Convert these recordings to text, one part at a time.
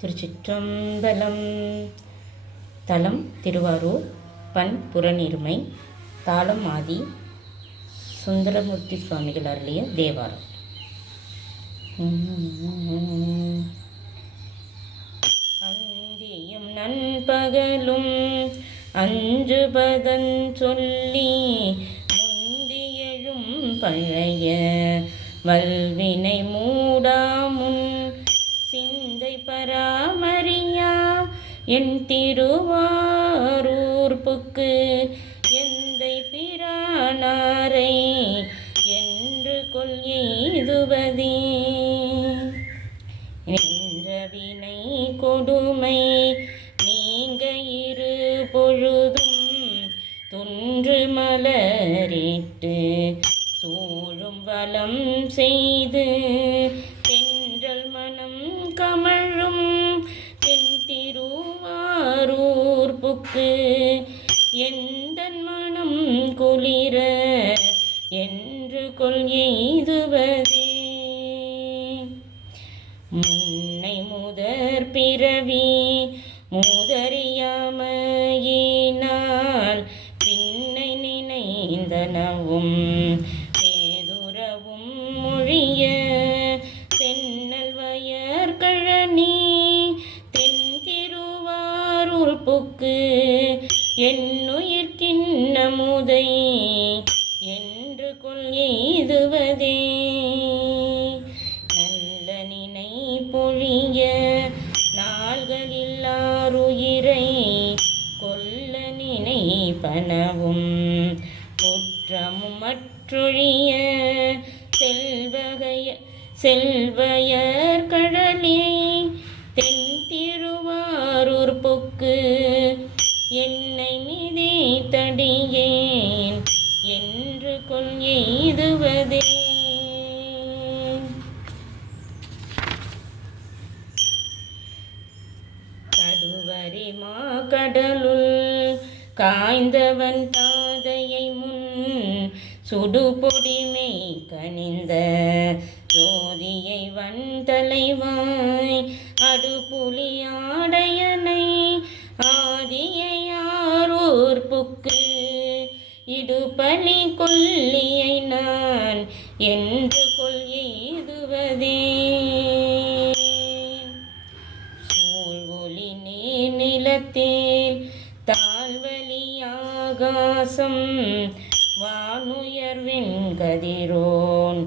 திருச்சிற்றம்பலம். தலம் திருவாரூர். பண் புறநீர்மை. தாளம் ஆதி. சுந்தரமூர்த்தி சுவாமிகள் அருளிய தேவாரம். அந்தியும் நண்பகலும் அஞ்சுபதன் சொல்லி முந்தியழும் பழைய வல்வினை மூடாமுன் சிந்தை பராமரியா என் திருவாரூர்ப்புக்கு எந்தை பிரானாரை என்று கொள் எய்துவதே. நின்ற வினை கொடுமை நீங்க இரு பொழுதும் துன்று மலரிட்டு சூழும் வலம் செய்து தென்றல் மனம் கமழும் தென் திருவாரூர்ப்புக்கு எந்தன் மனம் குளிர என்று கொள் எய்துவதே. முன்னை முதற் பிறவி முதறியாமையினால் பின்னை நினைந்தனவும் பேதுரவும் மொழிய சென்னல் வயற்கழனி தென் திருவாரூர்ப்புக்கு என்னுயிர்க்கின்னமுதை என்று கொள் எய்துவதே. நல்ல நினை பொழிய நாள்களில்லாருயிரை கொல்ல நினைப்பனவும் குற்றமும் மற்றொழிய செல்வயர் கடலே தென் திருவாரூர்ப்புக்கு என்னை மிதை தடியேன் என்று கொள் எய்துவதே. கடுவரி மாகடலுள் காய்ந்தவன் தாதையை முன் சுடுபொடிமை கனிந்த ஜோதியை வன்தலைவாய் அடுப்புலி ஆடையனை ஆதியாரூர்ப்புக்கு இடுபலி கொல்லியை நான் என்று கொள் எய்துவதே. சூழ்வொலி நீர் நிலத்தில் தாழ்வலி ஆகாசம் வானுயர் வெண்கதிரோன்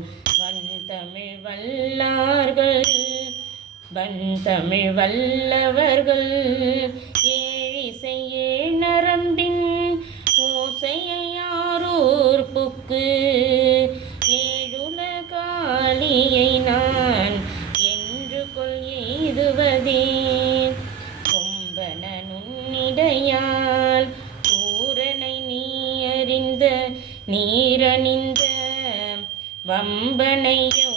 வன்தமிழ் வல்லவர்கள் ஏழிசை ஏழ் நரம்பின் ஓசையாரூர்ப்புக்கு ஏழுலகாலியை நான் என்று கொள் எய்துவதே. கொம்பன நுண்ணிடையால் பூரனை நீ அறிந்த நீரணிந்த வம்பனையோ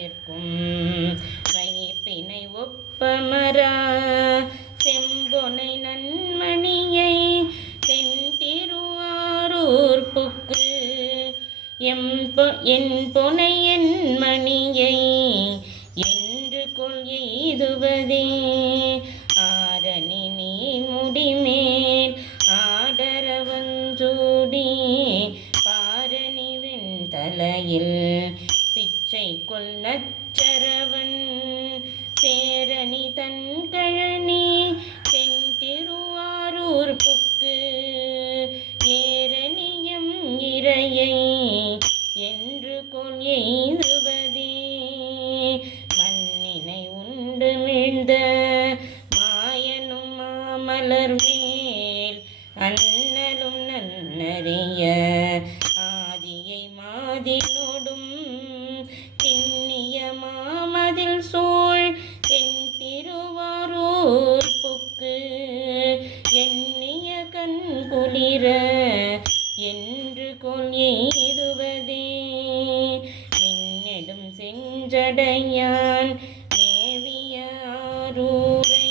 ஏற்கும் வைப்பினை ஒப்பமரா செம்பொனை நன்மணியை தென் திருவாரூர்ப்புக்கு என் பொனை என் மணியை என்று கொள் எய்துவதே. ஆரணி நீர் முடிமேல் ஆடரவஞ்சூடி பாரணி வெண்தலையில் பிச்சை கொள் நச்சரவன் சேரணி தன் கழனி தென் திருவாரூர்ப்புக்கு ஏரணியம் இறையை என்று கொள் எய்துவதே. மண்ணினை உண்டு மிழ்ந்த மாயனும் மாமலர் மேல் அண்ணலும் நன்னறிய ஆதியை மாதினோடும் திண்ணிய மாமதில் சூழ் தென் திருவாரூர்ப்புக்கு எண்ணிய கண் குளிர என்று கொள் எய்துவதே. மின்னெடும் செஞ்சடையான் மேவிய ஆரூரை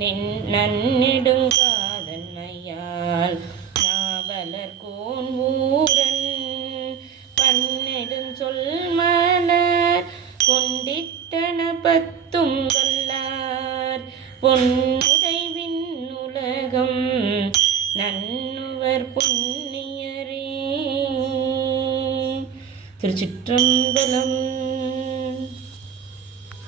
நன்னெடுங்காதன்மையால் நாவலர் கோன் ஊரன் பன்னெடுஞ்சொல் மலர் கொண்டிட்டன பத்தும் கொல்லா பொன்னுடைவின் உலகம் நன்னுவர் புண்ணியரே. திருச்சிற்றம்பலம்.